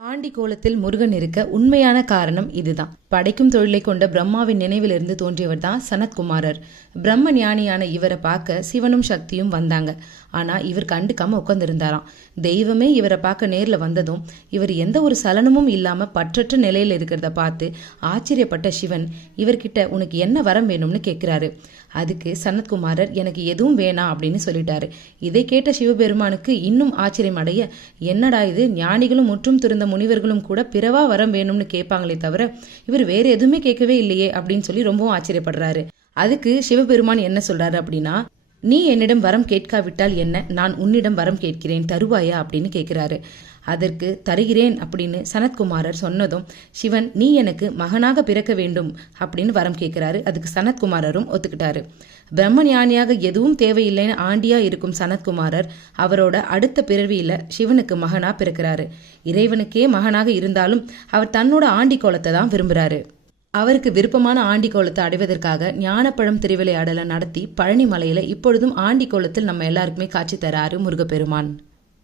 Aunty கோலத்தில் முருகன் இருக்க உண்மையான காரணம் இதுதான். படைக்கும் தொழிலை கொண்ட பிரம்மாவின் நினைவிலிருந்து தோன்றியவர் தான் சனத்குமாரர். பிரம்ம ஞானியான இவரை பார்க்க சிவனும் சக்தியும் வந்தாங்க. ஆனா இவர் கண்டுக்காம உட்கார்ந்திருந்தாராம். தெய்வமே இவரை பார்க்க நேர்ல வந்ததும் இவர் எந்த ஒரு சலனமும் இல்லாம பற்றற்ற நிலையில இருக்கிறத பார்த்து ஆச்சரியப்பட்ட சிவன் இவர்கிட்ட உனக்கு என்ன வரம் வேணும்னு கேட்கிறாரு. அதுக்கு சனத்குமாரர் எனக்கு எதுவும் வேணாம் அப்படின்னு சொல்லிட்டாரு. இதை கேட்ட சிவபெருமானுக்கு இன்னும் ஆச்சரியம் அடைய, என்னடா இது, ஞானிகளும் முற்றும் துறந்த முனிவர்களும் கூட பிறவா வரம் வேணும்னு கேட்பாங்களே தவிர இவர் வேற எதுவுமே கேட்கவே இல்லையே அப்படின்னு சொல்லி ரொம்பவும் ஆச்சரியப்படுறாரு. அதுக்கு சிவபெருமான் என்ன சொல்றாரு அப்படின்னா, நீ என்னிடம் வரம் கேட்காவிட்டால் என்ன, நான் உன்னிடம் வரம் கேட்கிறேன், தருவாயா அப்படின்னு கேட்கிறாரு. அதற்கு தருகிறேன் அப்படின்னு சனத்குமாரர் சொன்னதும் சிவன் நீ எனக்கு மகனாக பிறக்க வேண்டும் அப்படின்னு வரம் கேட்கிறாரு. அதுக்கு சனத்குமாரரும் ஒத்துக்கிட்டாரு. பிரம்ம ஞானியாக எதுவும் தேவையில்லைன்னு ஆண்டியா இருக்கும் சனத்குமாரர் அவரோட அடுத்த பிறவியில சிவனுக்கு மகனா பிறக்கிறாரு. இறைவனுக்கே மகனாக இருந்தாலும் அவர் தன்னோட ஆண்டி கோலத்தை தான் விரும்புறாரு. அவருக்கு விருப்பமான ஆண்டி கோலத்தை அடைவதற்காக ஞானப்பழம் திருவிளையாடலை நடத்தி பழனி மலையில இப்பொழுதும் ஆண்டி கோலத்தில் நம்ம எல்லாருக்குமே காட்சி தராரு முருகப்பெருமான்.